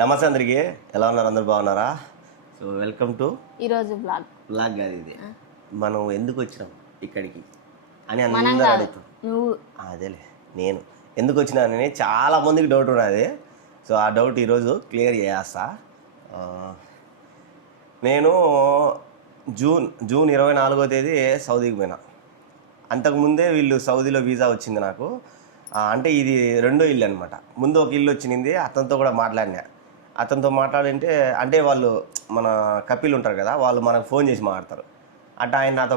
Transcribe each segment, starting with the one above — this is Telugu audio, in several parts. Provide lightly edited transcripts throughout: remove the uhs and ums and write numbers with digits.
నమస్తే అందరికి, ఎలా ఉన్నారు? అందరు బాగున్నారా? సో వెల్కమ్ టు ఈరోజు బ్లాగ్. కాదు ఇది, మనం ఎందుకు వచ్చినాం ఇక్కడికి అని మనం అందరూ కాదు, అడుగుతాం. నువ్వు. అదేలే, నేను ఎందుకు వచ్చినానని చాలా మందికి డౌట్ ఉన్నది. సో ఆ డౌట్ ఈరోజు క్లియర్ చేస్తా. ఆ, నేను జూన్ 24వ తేదీ సౌదీకి పోయినా. అంతకుముందే వీళ్ళు సౌదీలో వీసా వచ్చింది నాకు. అంటే ఇది రెండో ఇల్లు అనమాట. ముందు ఒక ఇల్లు వచ్చింది, అతనితో కూడా మాట్లాడినా. అతనితో మాట్లాడింటే అంటే వాళ్ళు మన కపిల్ ఉంటారు కదా, వాళ్ళు మనకు ఫోన్ చేసి మాట్లాడతారు. అట్లా ఆయన నాతో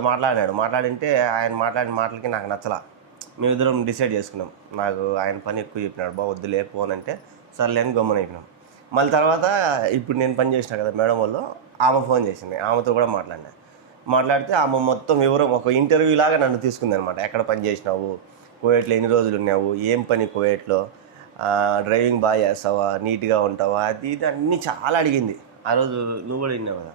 మాట్లాడింటే ఆయన మాట్లాడిన మాటలకి నాకు నచ్చలా. మేమిద్దరం డిసైడ్ చేసుకున్నాం. నాకు ఆయన పని ఎక్కువ చెప్పినాడు, వద్దులే ఫోన్ అంటే సర్లే అని గమ్మున అయిపోయినాం. మళ్ళీ తర్వాత ఇప్పుడు నేను పని చేసిన కదా మేడం వాళ్ళు, ఆమె ఫోన్ చేసింది, ఆమెతో కూడా మాట్లాడితే ఆమె మొత్తం వివరం ఒక ఇంటర్వ్యూ లాగా నన్ను తీసుకుంది అనమాట. ఎక్కడ పని చేసినావు, కువైట్లో ఎన్ని రోజులు ఉన్నావు, ఏం పని కువైట్లో, డ్రైవింగ్ బాగా చేస్తావా, నీట్గా ఉంటావా, అది ఇది అన్నీ చాలా అడిగింది. ఆ రోజు నువ్వు కూడా విన్నావు కదా.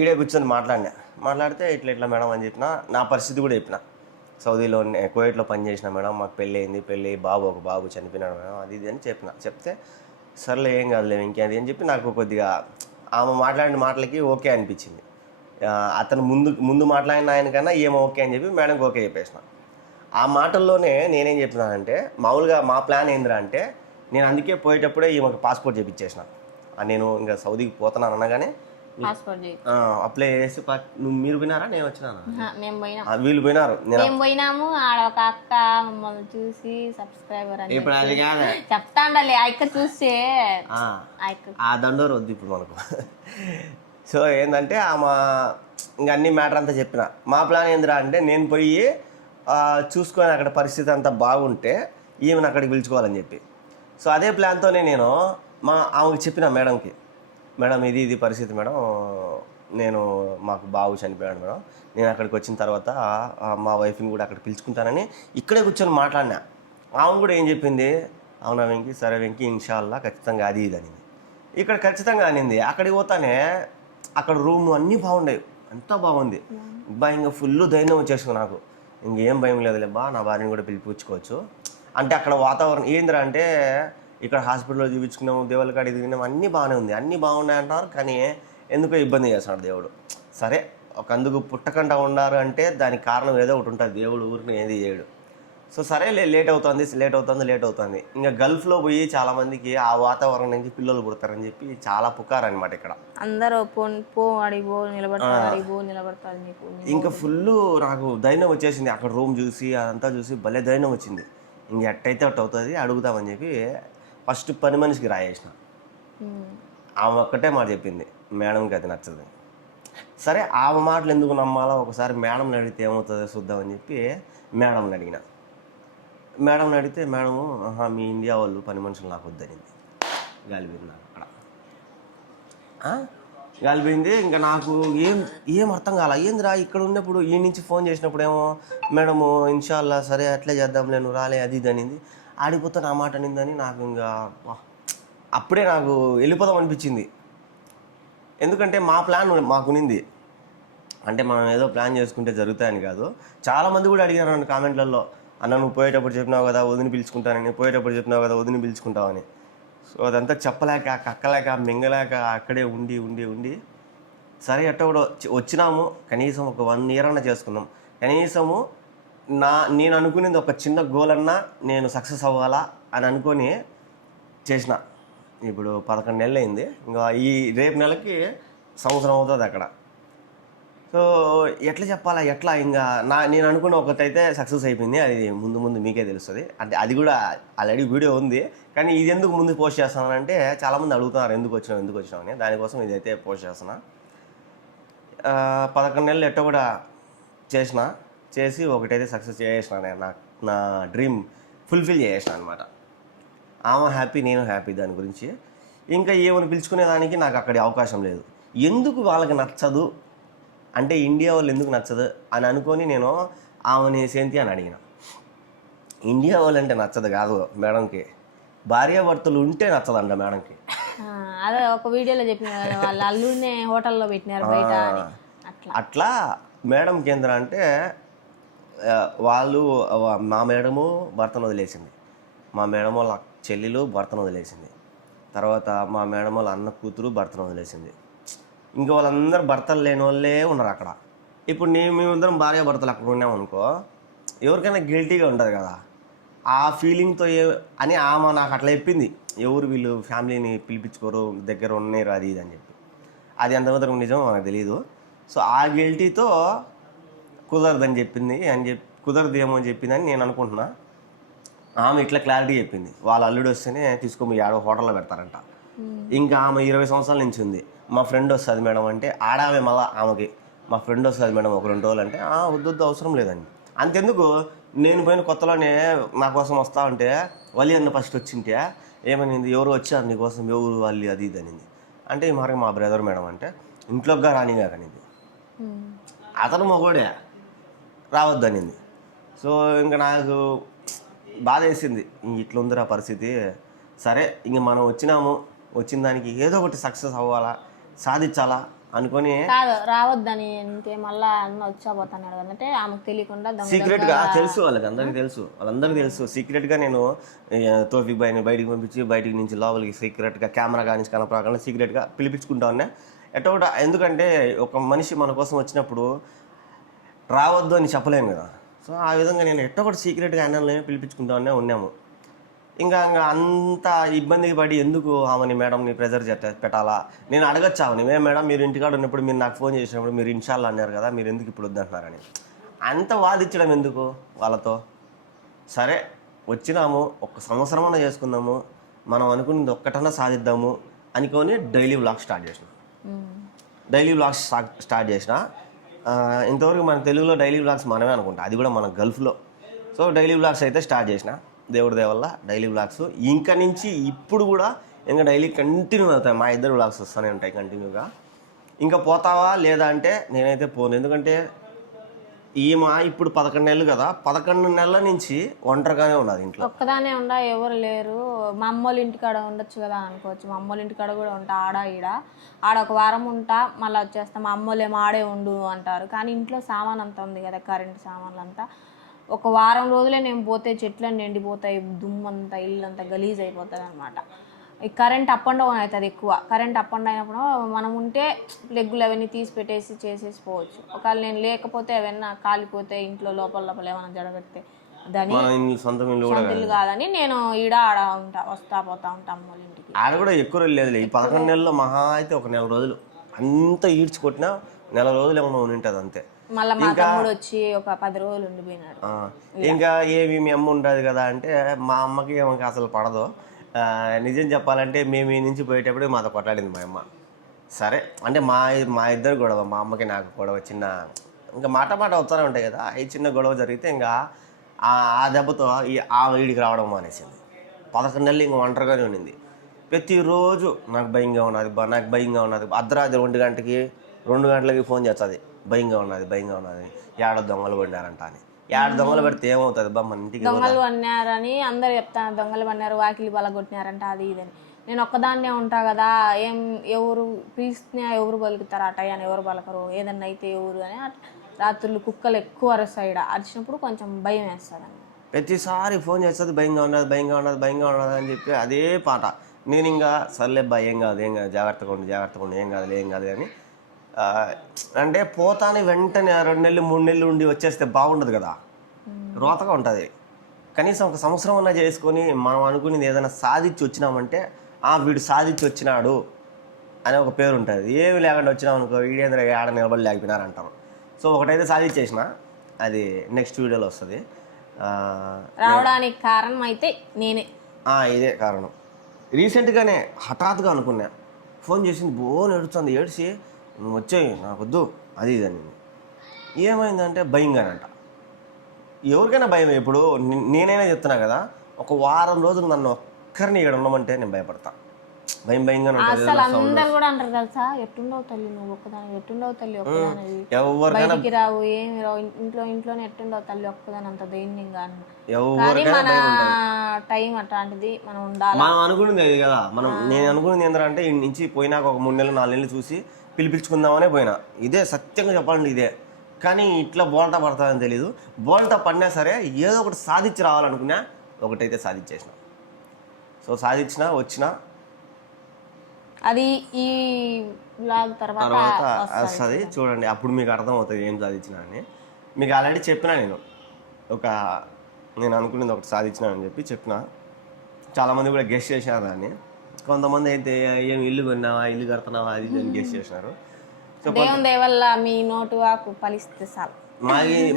ఈడే కూర్చొని మాట్లాడితే ఇట్లా మేడం అని చెప్పిన, నా పరిస్థితి కూడా చెప్పిన. సౌదీలో కువైట్లో పని చేసిన మేడం, మాకు పెళ్ళి ఒక బాబు చనిపోయినాడు మేడం, అది ఇది అని చెప్తే సర్లే ఏం కాదులేవు ఇంకేది అని చెప్పి నాకు కొద్దిగా ఆమె మాట్లాడిన మాటలకి ఓకే అనిపించింది. అతను ముందు మాట్లాడిన ఆయన కన్నా ఏమో ఓకే అని చెప్పి మేడంకి ఓకే చెప్పేసిన. ఆ మాటల్లోనే నేనేం చెప్పినానంటే, మామూలుగా మా ప్లాన్ ఏందిరా అంటే, నేను అందుకే పోయేటప్పుడే ఈమెకు పాస్పోర్ట్ చేయించేసిన. నేను ఇంకా సౌదీకి పోతున్నాను అనగానే అప్లై చేసి మీరు పోయినారా, నేను వచ్చినా, వీళ్ళు పోయినారు, పోయినాము. ఆడ ఒక అక్క మమ్మల్ని చూసి సబ్స్క్రైబర్ అని చెప్తాండాలి, ఆ అక్క చూస్తే ఆ దండోరు వద్దు ఇప్పుడు మనకు. సో ఏంటంటే ఆమె ఇంకా అన్ని మ్యాటర్ అంతా చెప్పిన. మా ప్లాన్ ఏందిరా అంటే, నేను పోయి చూసుకొని అక్కడ పరిస్థితి అంతా బాగుంటే ఈమెను అక్కడికి పిలుచుకోవాలని చెప్పి. సో అదే ప్లాన్తోనే నేను ఆమెకు చెప్పిన మేడం ఇది పరిస్థితి మేడం, మాకు బాబు చనిపోయాడు మేడం, నేను అక్కడికి వచ్చిన తర్వాత మా వైఫ్ని కూడా అక్కడ పిలుచుకుంటానని ఇక్కడే కూర్చొని మాట్లాడినా. ఆమె కూడా ఏం చెప్పింది, అవునా వెంకీ, సరే వెంకీ, ఇన్షాల్లా ఖచ్చితంగా అది ఇది అనింది. ఇక్కడ ఖచ్చితంగా అనింది. అక్కడికి పోతానే అక్కడ రూమ్ అన్నీ బాగుండేవి, అంతా బాగుంది. ఇంకా ఫుల్ ధైర్యం వచ్చేసుకు నాకు, ఇంకేం భయం లేదులే నా భార్యని కూడా పిలిపించుకోవచ్చు అంటే. అక్కడ వాతావరణం ఏందిరా అంటే, ఇక్కడ హాస్పిటల్లో చూపించుకున్నాము, దేవుళ్ళ కాడికి తిరిగినాము, అన్నీ బాగానే ఉంది, అన్నీ బాగున్నాయి అంటున్నారు. కానీ ఎందుకో ఇబ్బంది చేస్తున్నాడు దేవుడు. సరే, అందుకు పుట్టకుండా ఉన్నారు అంటే దానికి కారణం ఏదో ఒకటి ఉంటుంది, దేవుడు ఊరికి ఏది చేయడు. సో సరే, లేట్ అవుతుంది. ఇంకా గల్ఫ్లో పోయి చాలామందికి ఆ వాతావరణం నుంచి పిల్లలు పుడతారని చెప్పి చాలా పుకారు అనమాట. ఇక్కడ అందరూ ఇంకా ఫుల్ నాకు ధైర్యం వచ్చేసింది. అక్కడ రూమ్ చూసి అదంతా చూసి భలే ధైర్యం వచ్చింది. ఇంక ఎట్టయితే అట్టు అవుతుంది, అడుగుతామని చెప్పి ఫస్ట్ పని మనిషికి రాయేసిన. ఆమె ఒక్కటే మాట చెప్పింది, మేడంకి అది నచ్చదు. సరే, ఆమె మాటలు ఎందుకు నమ్మాలో, ఒకసారి మేడంని అడిగితే ఏమవుతుందో చూద్దామని చెప్పి మేడంని అడిగిన. మేడంని అడిగితే మేడము, మీ ఇండియా వాళ్ళు పని మనుషులు నాకు వద్దనింది. గాలిపోయింది నాకు అక్కడ, గాలిపోయింది. ఇంకా నాకు ఏం అర్థం కాల. ఏందిరా ఇక్కడ ఉన్నప్పుడు ఈ నుంచి ఫోన్ చేసినప్పుడు ఏమో మేడము ఇన్షాల్లా సరే అట్లే చేద్దాంలే, నువ్వు రాలే అది ఇది అనింది. ఆడిపోతే నా మాట అనిందని నాకు ఇంకా అప్పుడే నాకు వెళ్ళిపోదాం అనిపించింది. ఎందుకంటే మా ప్లాన్ మాకునింది. అంటే మనం ఏదో ప్లాన్ చేసుకుంటే జరుగుతాయని కాదు. చాలామంది కూడా అడిగారు నన్ను కామెంట్లలో, అన్న నువ్వు పోయేటప్పుడు చెప్పినావు కదా వదిని పిలుచుకుంటానని, పిలుచుకుంటావని. సో అదంతా చెప్పలేక, కక్కలేక, మింగలేక అక్కడే ఉండి సరే ఎట్టో కూడా వచ్చినాము. కనీసం ఒక 1 year అన్నా చేసుకున్నాం. కనీసము నేను అనుకునేది ఒక చిన్న గోల్ అన్నా నేను సక్సెస్ అవ్వాలా అని అనుకొని చేసిన. ఇప్పుడు 11 నెలలు అయింది. ఇంకా ఈ రేపు నెలకి సంవత్సరం అవుతుంది అక్కడ. సో ఎట్లా చెప్పాలా, ఇంకా నేను అనుకున్న ఒకటైతే సక్సెస్ అయిపోయింది. అది ముందు మీకే తెలుస్తుంది. అంటే అది కూడా ఆల్రెడీ వీడియో ఉంది. కానీ ఇది ఎందుకు ముందు పోస్ట్ చేస్తున్నానంటే, చాలామంది అడుగుతున్నారు ఎందుకు వచ్చినావు అని. దానికోసం ఇదైతే పోస్ట్ చేస్తున్నా. 11 నెలలు ఎట్టో కూడా చేసి ఒకటైతే సక్సెస్ చేసిన. నేను నా డ్రీమ్ ఫుల్ఫిల్ చేసిన అనమాట. ఆమె హ్యాపీ, నేను హ్యాపీ. దాని గురించి ఇంకా ఏమని పిలుచుకునేదానికి నాకు అక్కడ అవకాశం లేదు. ఎందుకు వాళ్ళకి నచ్చదు అంటే, ఇండియా వాళ్ళు ఎందుకు నచ్చదు అని అనుకొని నేను ఆమెని సేంతి అని అడిగిన. ఇండియా వాళ్ళు అంటే నచ్చదు కాదు మేడంకి, భార్యాభర్తలు ఉంటే నచ్చదంట మేడంకి. అదే ఒక వీడియోలో చెప్పిన, వాళ్ళ అల్లుడినే హోటల్లో పెట్టినారు బయట. అట్లా మేడంకి ఏంద్రా అంటే, వాళ్ళు మా మేడము భర్తను వదిలేసింది, మా మేడం వాళ్ళ చెల్లెలు భర్తను వదిలేసింది. తర్వాత మా మేడం వాళ్ళ అన్న కూతురు భర్తను వదిలేసింది. ఇంకా వాళ్ళందరూ భర్తలు లేని వాళ్ళే ఉన్నారు అక్కడ. ఇప్పుడు మేమందరం భార్య భర్తలు అక్కడ ఉన్నామనుకో, ఎవరికైనా గిల్టీగా ఉంటుంది కదా, ఆ ఫీలింగ్తో అని ఆమె నాకు అట్లా చెప్పింది. ఎవరు వీళ్ళు ఫ్యామిలీని పిలిపించుకోరు, దగ్గర ఉన్నారు అది ఇది అని చెప్పి. అది ఎంతవరకు నిజం నాకు తెలియదు. సో ఆ గిల్టీతో కుదరదని చెప్పింది కుదరదేమో అని చెప్పిందని నేను అనుకుంటున్నా. ఆమె ఇట్లా క్లారిటీ చెప్పింది, వాళ్ళ అల్లుడు వస్తేనే తీసుకొని ఆడ హోటల్లో పెడతారంట. ఇంకా ఆమె 20 సంవత్సరాల నుంచి ఉంది. మా ఫ్రెండ్ వస్తుంది మేడం అంటే ఆడామే మళ్ళీ ఆమెకి మా ఫ్రెండ్ వస్తుంది మేడం ఒక 2 రోజులు అంటే వద్దు అవసరం లేదండి. అంతెందుకు, నేను పోయిన కొత్తలోనే నా కోసం వస్తా ఉంటే వలి అన్న ఫస్ట్ వచ్చింటే ఏమనింది, ఎవరు వచ్చారు నీకోసం, ఎవరు వాళ్ళు అది ఇది అనింది. అంటే ఈ మార్గం మా బ్రదర్ మేడం అంటే ఇంట్లోగా రానిగా కనింది. అతను మగోడే రావద్దనింది. సో ఇంకా నాకు బాధ వేసింది, ఇట్లా ఉందిరా పరిస్థితి. సరే ఇంక మనం వచ్చిన దానికి ఏదో ఒకటి సక్సెస్ అవ్వాలా, సాధించాలా అనుకొని కాదు రావద్దని అంటే మళ్ళా అన్న వచ్చాపోతాను అంటే ఆమెకు తెలియకుండా సీక్రెట్గా తెలుసు, వాళ్ళందరికీ తెలుసు. సీక్రెట్గా నేను తోఫిక్ బాయ్ని బయటికి పంపించి బయటికి నుంచి లోపలికి సీక్రెట్గా కెమెరా కానీ కనపడకుండా సీక్రెట్గా పిలిపించుకుంటా ఉన్నా. ఎట్టో ఎందుకంటే ఒక మనిషి మన కోసం వచ్చినప్పుడు రావద్దు అని చెప్పలేము కదా. సో ఆ విధంగా నేను ఎట్టో ఒకటి సీక్రెట్గా అన్నల్ని పిలిపించుకుంటామనే ఉన్నాము. ఇంకా అంత ఇబ్బందికి పడి ఎందుకు ఆమెని మేడంని ప్రెజర్ పెట్టాలా, నేను అడగచ్చా ఆమె, మేడం మీరు ఇంటికాడ ఉన్నప్పుడు మీరు నాకు ఫోన్ చేసినప్పుడు మీరు ఇన్షాల్లా అన్నారు కదా, మీరు ఎందుకు ఇప్పుడు వద్దంటున్నారని. అంత వాదించడం ఎందుకు వాళ్ళతో. సరే వచ్చినాము, 1 సంవత్సరం అన్నా చేసుకుందాము, మనం అనుకున్నది ఒక్కటన్నా సాధిద్దాము అనుకొని డైలీ వ్లాగ్స్ స్టార్ట్ చేసిన. ఇంతవరకు మన తెలుగులో డైలీ వ్లాగ్స్ మనమే అనుకుంటా, అది కూడా మన గల్ఫ్లో. సో డైలీ వ్లాగ్స్ అయితే స్టార్ట్ చేసిన దేవుడి దయ వల్ల డైలీ వ్లాగ్స్. ఇంకా నుంచి ఇప్పుడు కూడా ఇంకా డైలీ కంటిన్యూ అవుతాయి, మా ఇద్దరు వ్లాగ్స్ వస్తూనే ఉంటాయి కంటిన్యూగా. ఇంకా పోతావా లేదా అంటే నేనైతే పోను. ఎందుకంటే ఈమె ఇప్పుడు 11 నెలలు కదా, 11 నెలల నుంచి ఒంటరిగానే ఉన్నది ఇంట్లో. ఒక్కదానే ఉండా, ఎవరు లేరు. మా అమ్మోళ్ళ ఇంటికాడ ఉండొచ్చు కదా అనుకోవచ్చు. మా అమ్మోళ్ళ ఇంటికాడ కూడా ఉంటా, ఆడ ఒక వారం ఉంటా, మళ్ళీ వచ్చేస్తా. మా అమ్మోళ్ళేమో ఆడే ఉండు అంటారు, కానీ ఇంట్లో సామాన్ అంతా ఉంది కదా, కరెంట్ సామాన్లు అంతా. ఒక వారం రోజులే నేను పోతే చెట్లన్నీ ఎండిపోతాయి, దుమ్మంతా ఇల్లు అంతా గలీజ్ అయిపోతుంది అనమాట. ఈ కరెంట్ అప్ అండ్ డౌన్ అవుతుంది ఎక్కువ. కరెంట్ అప్ అండ్ అయినప్పుడు మనం ఉంటే లెగ్గులు అవన్నీ తీసి పెట్టేసి చేసేసిపోవచ్చు. ఒకవేళ నేను లేకపోతే అవన్నీ కాలిపోతే ఇంట్లో లోపల ఏమైనా జడగడితే దాని సొంత ఇల్లు కాదని నేను ఆడ ఉంటా, వస్తా పోతా ఉంటా అమ్మోళ్ళ ఇంటికి. ఆడ కూడా ఎక్కువ లేదు, ఈ 11 నెలల్లో మహా అయితే ఒక 1 నెల రోజులు అంత ఈడ్చుకొట్టినా 1 నెల రోజులు ఏమన్నా ఉంటుంది అంతే. మళ్ళీ మా తమ్ముడు వచ్చి ఒక 10 రోజులు ఉండిపోయినాడు. ఇంకా ఏమి మీ అమ్మ ఉంటుంది కదా అంటే మా అమ్మకి ఏమకి అసలు పడదు. నిజం చెప్పాలంటే మేము ఈ నుంచి పోయేటప్పుడు మాతో కొట్లాడింది మా అమ్మ. సరే అంటే మా ఇద్దరు గొడవ, మా అమ్మకి నాకు గొడవ చిన్న, ఇంకా మాట వస్తూనే ఉంటాయి కదా, ఈ చిన్న గొడవ జరిగితే ఇంకా ఆ దెబ్బతో ఆ వీడికి రావడం మానేసింది. 11 నెలలు ఇంకా ఒంటరిగానే ఉండింది. ప్రతిరోజు నాకు భయంగా ఉన్నది. అర్ధరాత్రి 2 గంటలకి ఫోన్ చేస్తుంది, భయంగా ఉన్నది, ఏడో దొంగలు పడినారంట అని. 7 దొంగలు పెడితే ఏమవుతుంది బా, మన ఇంటికి దొంగలు పడినారని అందరు చెప్తాను, దొంగలు పడినారు, వాకిలి బలగొట్టినారంట అది ఇదని. నేను ఒక్కదాన్నే ఉంటా కదా, ఎవరు పిలిచినా ఎవరు బలుకుతారు, ఆ టైం ఎవరు బలకరు, ఏదన్నా అయితే ఎవరు అని. రాత్రులు కుక్కలు ఎక్కువ అరుస్తాయి, అరిచినప్పుడు కొంచెం భయం వేస్తుంది. ప్రతిసారి ఫోన్ చేస్తుంది, భయంగా ఉన్నది అని చెప్పి అదే పాట. నేను ఇంకా సర్లే బా ఏం కాదు జాగ్రత్తగా ఉండి ఏం కాదు అని అంటే పోతానే వెంటనే 2 నెలలు 3 నెలలు ఉండి వచ్చేస్తే బాగుండదు కదా, రోతగా ఉంటుంది. కనీసం 1 సంవత్సరం అన్నా చేసుకొని మనం అనుకునేది ఏదైనా సాధించి వచ్చినామంటే వీడు సాధించి వచ్చినాడు అనే ఒక పేరు ఉంటుంది. ఏమి లేకుండా వచ్చినాం అనుకో, వీడేంద్ర ఆడ నిలబడి లేకపోయినారంటారు. సో ఒకటైతే సాధించేసిన, అది నెక్స్ట్ వీడియోలో వస్తుంది. రావడానికి కారణం అయితే నేనే, ఇదే కారణం. రీసెంట్గానే హఠాత్తుగా అనుకున్నా, ఫోన్ చేసింది, ఏడుస్తుంది, ఏడ్చి నువ్వు వచ్చాయి నాకొద్దు అది ఇది అని. ఏమైందంటే భయంగానంట. ఎవరికైనా భయం. ఇప్పుడు నేనైనా చెప్తున్నా కదా, ఒక వారం రోజులు నన్ను ఒక్కరిని ఇక్కడ ఉండమంటే నేను భయపడతా, భయంగా ఉంటుంది. అసలు అందరు కూడా అంటారు తెలుసా, ఎట్టుండవు తల్లి నువ్వు ఒక్కదాని, ఎట్టుండవు తల్లి ఒక్కదాని, బయటికి రావు ఏమి రావు, ఇంట్లోనే ఎట్టుండవు తల్లి ఒక్కదాని, అంత ధైర్యంగా. కానీ మన టైం అట్లాంటిది, మనం ఉండాలి. మనం అనుకునేది అది కదా. నేను అనుకునేది ఏంటంటే ఇంటి నుంచి పోయినాక ఒక 3 నెలలు 4 నెలలు చూసి పిలిపించుకుందామనే పోయినా. ఇదే సత్యంగా చెప్పాలంటే ఇదే. కానీ ఇట్లా బోల్టా పడతాదని తెలీదు. బోల్టా పడినా సరే ఏదో ఒకటి సాధించి రావాలనుకున్నా, ఒకటైతే సాధించేసిన. సో సాధించిన, వచ్చిన అది ఈ బ్లాగ్ తర్వాత తర్వాత వస్తుంది చూడండి, అప్పుడు మీకు అర్థమవుతుంది ఏం సాధించిన అని. మీకు ఆల్రెడీ చెప్పినా నేను అనుకునేది ఒకటి సాధించినానని చెప్పిన. చాలామంది కూడా గెస్ట్ చేసినారు దాన్ని. కొంతమంది అయితే ఏం ఇల్లు కొన్నావా, ఇల్లు కడుతున్నావా, అది అని గెస్ట్ చేసినారు. దేవుని దయ వల్ల మీ నోటు వాకు ఫలిస్తే చాలు.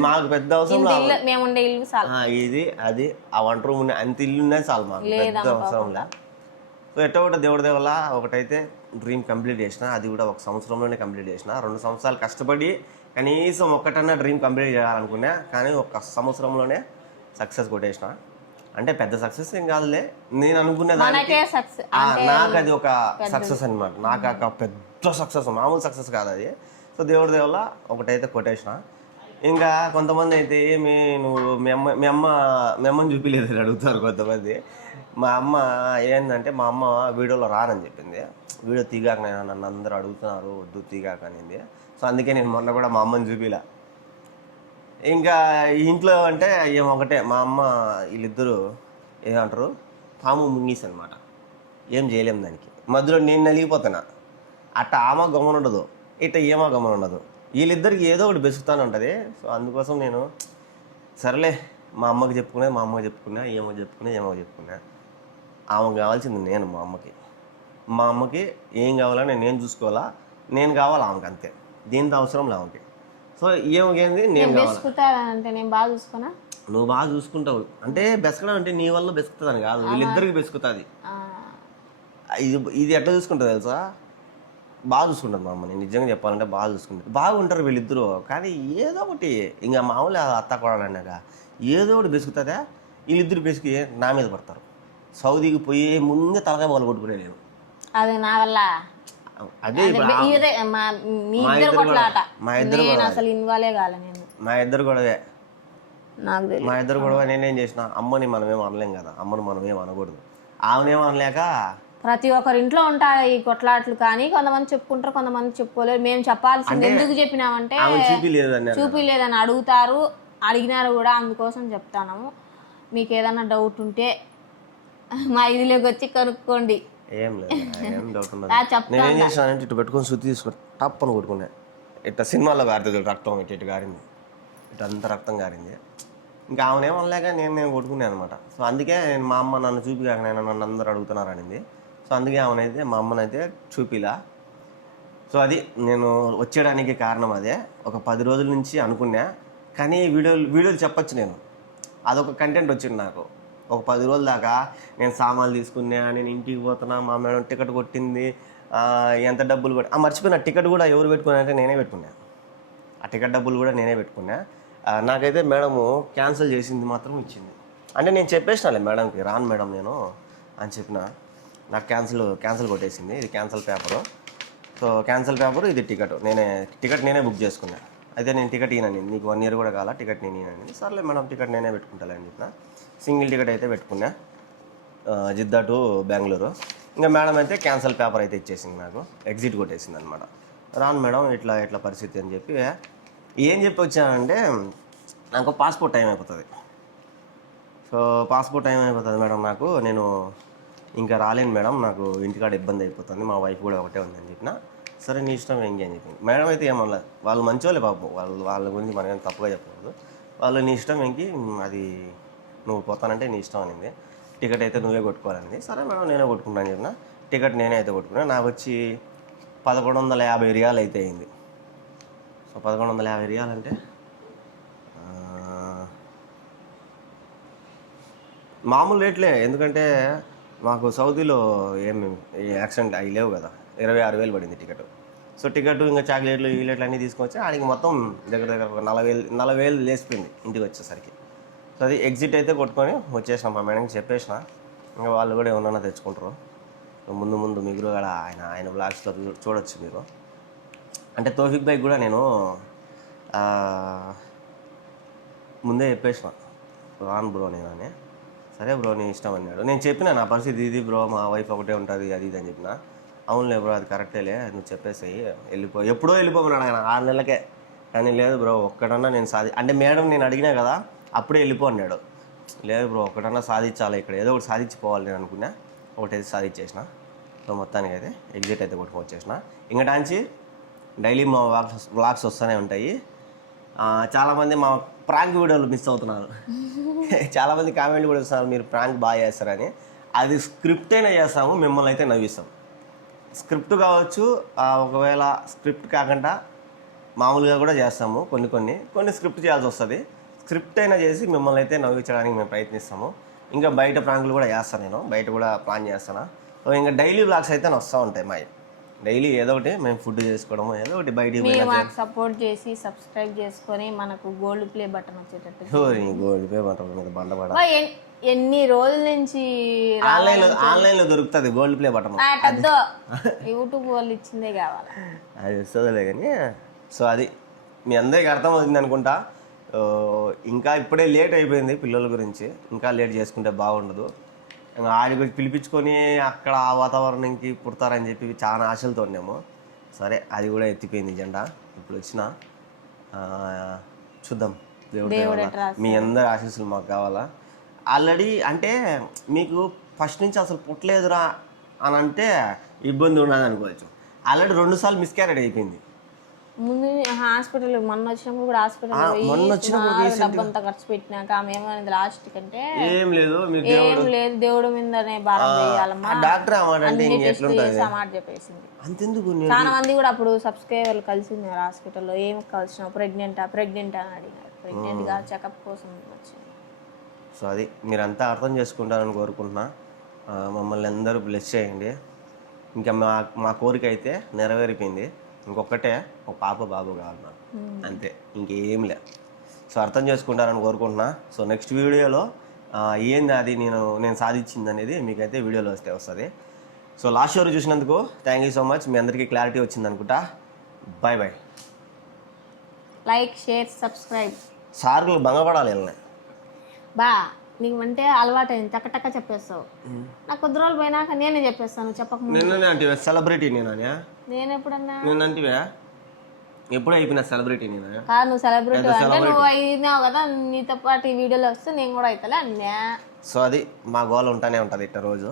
మాకు పెద్ద అవసరం మేము ఉండే ఇల్లు చాలు. ఇది అది ఆ వంట రూమ్ అంత ఇల్లు ఉన్నది చాలు, మాకు పెద్ద అవసరం లే. సో ఎట్టో ఒకటి దేవుడి వల్ల ఒకటైతే డ్రీమ్ కంప్లీట్ చేసిన, అది కూడా 1 సంవత్సరంలోనే కంప్లీట్ చేసిన. 2 సంవత్సరాలు కష్టపడి కనీసం ఒక్కటన్నా డ్రీమ్ కంప్లీట్ చేయాలనుకున్నా, కానీ 1 సంవత్సరంలోనే సక్సెస్ కొట్టేసిన. అంటే పెద్ద సక్సెస్ ఏం కాదులే, నేను అనుకునే దానికి నాకు అది ఒక సక్సెస్ అనమాట. నాకు ఒక పెద్ద సక్సెస్, మామూలు సక్సెస్ కాదు అది. సో దేవుడి వల్ల ఒకటైతే కొట్టేసిన. ఇంకా కొంతమంది అయితే ఏమి నువ్వు మీ అమ్మని చూపించలేదు అడుగుతారు కొంతమంది. మా అమ్మ ఏంటంటే, మా అమ్మ వీడియోలో రానని చెప్పింది. వీడియో తీగాక నన్ను అందరూ అడుగుతున్నారు, వద్దు తీగాక అనింది. సో అందుకే నేను మొన్న కూడా మా అమ్మని చూపిలా. ఇంకా ఇంట్లో అంటే ఏమొకటే, మా అమ్మ వీళ్ళిద్దరూ ఏమంటారు, పాము ముంగీస్ అనమాట. ఏం చేయలేము దానికి. మధ్యలో నేను నలిగిపోతున్నా. అట్ట ఆమె గమనం ఉండదు, ఇట్ట ఏమో గమనం ఉండదు. వీళ్ళిద్దరికి ఏదో ఒకటి బెసుకుతానే ఉంటుంది. సో అందుకోసం నేను సరేలే, మా అమ్మకి చెప్పుకునే, మా అమ్మకి చెప్పుకున్నా, ఏమో చెప్పుకున్నా. ఆమెకు కావాల్సింది నేను. మా అమ్మకి ఏం కావాలని నేను చూసుకోవాలా, నేను కావాలి ఆమెకి, అంతే. దీంతో అవసరం లే ఆమెకి. సో ఏమకేంది, నేను అంటే నేను బాగా చూసుకున్నా, నువ్వు బాగా చూసుకుంటావు అంటే బెసకడం అంటే నీ వల్ల బెసుకుతుందని కాదు, వీళ్ళిద్దరికి బెసుకుతుంది. ఇది ఎట్లా చూసుకుంటుంది తెలుసా, బాగా చూసుకుంటుంది మా అమ్మ. నేను నిజంగా చెప్పాలంటే బాగా చూసుకుంటుంది. బాగుంటారు వీళ్ళిద్దరూ, కానీ ఏదో ఒకటి ఇంకా మామూలు అత్త కొడాలన్నాక ఏదో ఒకటి బెసుకుతుందా, వీళ్ళిద్దరు బెసుకి నా మీద పడతారు. సౌదీకి పోయి ముందే తలకాయ బాగా కొట్టుకునే నేను. అది నా వల్ల అదే మా ఇద్దరు గొడవే. మా ఇద్దరు గొడవ నేనేం చేసిన, అమ్మని మనమేం అనలేం కదా, అమ్మని మనమేం అనకూడదు. ఆమెనేమో అనలేక ప్రతి ఒక్కరి ఇంట్లో ఉంటాయి ఈ కొట్లాట్లు. కానీ కొంతమంది చెప్పుకుంటారు, కొంతమంది చెప్పుకోలేరు. మేము చెప్పాల్సింది ఎందుకు చెప్పినామంటే చూపిలేదని అడుగుతారు, అడిగినారు కూడా, అందుకోసం చెప్తాను. మీకు ఏదైనా డౌట్ ఉంటే మా ఇదిలోకి వచ్చి కనుక్కోండి. ఏం లేదు, ఏం డౌట్ ఉండదు. నేనేం చేసానంటే ఇటు పెట్టుకొని శుద్ధి తీసుకొని టప్పని కొట్టుకున్నా. ఇట్లా సినిమాలో గారుతుంది రక్తం, ఇటు గారింది, ఇటు అంతా రక్తం గారింది. ఇంకా ఆమెనేమనలేక నేను కొట్టుకున్నాను అనమాట. సో అందుకే నేను మా అమ్మ నన్ను చూపిగాక నన్ను అందరూ అడుగుతున్నారు అనింది. సో అందుకే మా అమ్మనైతే చూపిలా. సో అది నేను వచ్చేయడానికి కారణం అదే. ఒక 10 రోజుల నుంచి అనుకున్నా, కానీ వీడియోలు చెప్పచ్చు నేను. అదొక కంటెంట్ వచ్చింది నాకు. ఒక 10 రోజుల దాకా నేను సామాన్లు తీసుకున్నా, నేను ఇంటికి పోతున్నా, మా మేడం టికెట్ కొట్టింది, ఎంత డబ్బులు కొట్టి మర్చిపోయిన. టికెట్ కూడా ఎవరు పెట్టుకున్నారంటే నేనే పెట్టుకున్నా. ఆ టికెట్ డబ్బులు కూడా నేనే పెట్టుకున్నా. నాకైతే మేడము క్యాన్సిల్ చేసింది మాత్రం ఇచ్చింది. అంటే నేను చెప్పేసినాలే మేడంకి, రాను మేడం నేను అని చెప్పిన. నాకు క్యాన్సిల్ కొట్టేసింది. ఇది cancel paper. So cancel paper, ఇది టికెట్ నేనే బుక్ చేసుకున్నా. అయితే నేను టికెట్ ఈయనండి, నీకు 1 year కూడా కాల, టికెట్ నేను ఈయనండి. సర్లే మేడం, టికెట్ నేనే పెట్టుకుంటాను అని చెప్పిన. సింగిల్ టికెట్ అయితే పెట్టుకున్నా, జిద్దా టు బెంగళూరు. ఇంకా మేడం అయితే క్యాన్సిల్ పేపర్ అయితే ఇచ్చేసింది, నాకు ఎగ్జిట్ కొట్టేసింది అనమాట. రాను మేడం, ఇట్లా పరిస్థితి అని చెప్పి ఏం చెప్పి వచ్చానంటే, నాకు పాస్పోర్ట్ టైం అయిపోతుంది. సో పాస్పోర్ట్ టైం అయిపోతుంది మేడం నాకు, నేను ఇంకా రాలేను మేడం, నాకు ఇంటికాడ ఇబ్బంది అయిపోతుంది, మా వైఫ్ కూడా ఒకటే ఉందని చెప్పిన. సరే నీ ఇష్టం ఏంటి అని చెప్పింది. మేడం అయితే ఏమనలేదు, వాళ్ళు మంచోళ్ళే పాపం, వాళ్ళ గురించి మనం తప్పుగా చెప్పకూడదు. వాళ్ళు నీ ఇష్టం ఏంటి, అది నువ్వు పోతానంటే నీ ఇష్టం అనింది. టికెట్ అయితే నువ్వే కొట్టుకోవాలండి. సరే మేడం నేనే కొట్టుకుంటాను చెప్పిన. టికెట్ నేనే అయితే కొట్టుకున్నా. నాకు వచ్చి 1150 రియాలు అయితే అయింది. సో 1150 రియాలు అంటే మామూలు రేట్లే. ఎందుకంటే మాకు సౌదీలో ఏమి యాక్సిడెంట్ అవి లేవు కదా. 26,000 పడింది టికెట్. సో టికెట్ ఇంకా చాక్లెట్లు ఈలెట్లు అన్నీ తీసుకొచ్చి ఆడికి మొత్తం దగ్గర ఒక 40,000 లేసిపోయింది ఇంటికి వచ్చేసరికి. సో అది ఎగ్జిట్ అయితే కొట్టుకొని వచ్చేసినాం. మా మేడంకి చెప్పేసిన, ఇంకా వాళ్ళు కూడా ఏమన్నా తెచ్చుకుంటారు. ముందు మీరు కూడా ఆయన బ్లాగ్స్లో చూడొచ్చు మీరు. అంటే తోఫిక్ బైక్ కూడా నేను ముందే చెప్పేసిన, రాను బ్రో నేను అని. సరే బ్రో నీ ఇష్టం అన్నాడు. నేను చెప్పిన నా పరిస్థితి ఇది బ్రో, మా వైఫ్ ఒకటే ఉంటుంది అది ఇది అని చెప్పిన. అవునులే బ్రో, అది కరెక్టేలే, నువ్వు చెప్పేసాయి ఎప్పుడో వెళ్ళిపోమన్నాడు ఆయన 6 నెలలకే. కానీ లేదు బ్రో ఒక్కడన్నా నేను అంటే మేడం నేను అడిగినా కదా, అప్పుడే వెళ్ళిపో అన్నాడు. లేదు బ్రో ఒక్కడన్నా సాధించాలి, ఇక్కడ ఏదో ఒకటి సాధించిపోవాలి నేను అనుకున్నా. ఒకటైతే సాధించేసిన. సో మొత్తానికి అయితే ఎగ్జిట్ అయితే కొట్టుకు వచ్చేసిన ఇంకా డాంచి డైలీ మా వ్లాగ్స్ వస్తూనే ఉంటాయి. చాలామంది మా ప్రాంక్ వీడియోలు మిస్ అవుతున్నారు. చాలామంది కామెంట్లు కూడా ఇస్తున్నారు మీరు ప్రాంక్ బాగా చేస్తారని. అది స్క్రిప్ట్ అయినా చేస్తాము, మిమ్మల్ని అయితే నవ్విస్తాం. స్క్రిప్ట్ కావచ్చు, ఒకవేళ స్క్రిప్ట్ కాకుండా మామూలుగా కూడా చేస్తాము. కొన్ని స్క్రిప్ట్ చేయాల్సి వస్తుంది. స్క్రిప్ట్ అయినా చేసి మిమ్మల్ని అయితే నవ్వించడానికి మేము ప్రయత్నిస్తాము. ఇంకా బయట ప్రాంకులు కూడా చేస్తాను, నేను బయట కూడా ప్లాన్ చేస్తాను. సో ఇంకా డైలీ వ్లాగ్స్ అయితే వస్తూ ఉంటాయి మావి. డైలీ ఏదో ఒకటి మేము ఫుడ్ చేసుకోవడం, ఏదో ఒకటి బయటికి మీరు మాకు సపోర్ట్ చేసి సబ్స్క్రైబ్ చేసుకొని మనకు గోల్డ్ ప్లే బటన్ వచ్చేటట్టు. గోల్డ్ పే బటన్ మీద బండపడ ఎన్ని రోజుల నుంచి ఆన్లైన్లో దొరుకుతుంది గోల్డ్ ప్లే బటన్. యూట్యూబ్ వాళ్ళు ఇచ్చిందే కావాలి, అది వస్తుందిలే కానీ. సో అది మీ అందరికి అర్థమవుతుంది అనుకుంటా. ఇంకా ఇప్పుడే లేట్ అయిపోయింది పిల్లల గురించి, ఇంకా లేట్ చేసుకుంటే బాగుండదు. ఆడికి పిలిపించుకొని అక్కడ ఆ వాతావరణంకి పుడతారని చెప్పి చాలా ఆశలతో ఉన్నాము. సరే అది కూడా ఎత్తిపోయింది జెండా. ఇప్పుడు వచ్చిన చూద్దాం, దేవుడు మీ అందరి ఆశీస్సులు మాకు కావాలా. ఆల్రెడీ అంటే మీకు ఫస్ట్ నుంచి అసలు పుట్టలేదురా అని అంటే ఇబ్బంది ఉన్నది అనుకోవచ్చు. ఆల్రెడీ 2 సార్లు మిస్క్యారేజ్ అయిపోయింది. ముందు హాస్పిటల్ మొన్న వచ్చినప్పుడు కూడా హాస్పిటల్ డబ్బంతా ఖర్చు పెట్టినాక ఆమె ఏమైంది లాస్ట్ కంటే ఏం లేదు దేవుడి మీదనే భారం వేయాలమ్మా డాక్టర్ మాట చెప్పేసింది. చాలా మంది కూడా అప్పుడు సబ్స్క్రైబర్లు కలిసింది హాస్పిటల్లో. ఏం కలిసిన ప్రెగ్నెంట్ అని అడిగారు. ప్రెగ్నెంట్ గా చెకప్ కోసం వచ్చింది. సో అది మీరంతా అర్థం చేసుకుంటారని కోరుకుంటున్నా. మమ్మల్ని అందరూ బ్లెస్ చేయండి. ఇంకా మా కోరిక అయితే నెరవేరిపోయింది. ఇంకొకటే ఒక పాప బాబు కావాలి నాకు, అంతే, ఇంకేం లే. సో అర్థం చేసుకుంటారని కోరుకుంటున్నా. సో నెక్స్ట్ వీడియోలో ఏంది అది నేను సాధించింది అనేది మీకైతే వీడియోలో వస్తుంది. సో లాస్ట్ షో చూసినందుకు థ్యాంక్ యూ సో మచ్. మీ అందరికీ క్లారిటీ వచ్చింది అనుకుంటా. Bye bye. Like, share, subscribe. సార్లు భంగపడాలి వెళ్ళినాయి బా. నీకు అంటే అలవాటైంది, టక్క చెప్పేస్తావు. నాకు కొద్ది రోజులు పోయినాక నేనే చెప్పేస్తాను. నిన్ననే అంటే సెలబ్రిటీ నేను ఎప్పుడన్నా నిన్నంటివే ఎప్పుడు అయిపోయినా సెలబ్రిటీ కాదు. నువ్వు సెలబ్రిటీ అంటే నువ్వు అయినావు కదా, నీతో పాటు ఈ వీడియోలో వస్తే నేను కూడా అవుతాలే అన్నా. సో అది మా గోల్ ఉంటానే ఉంటుంది ఇట్ట రోజు.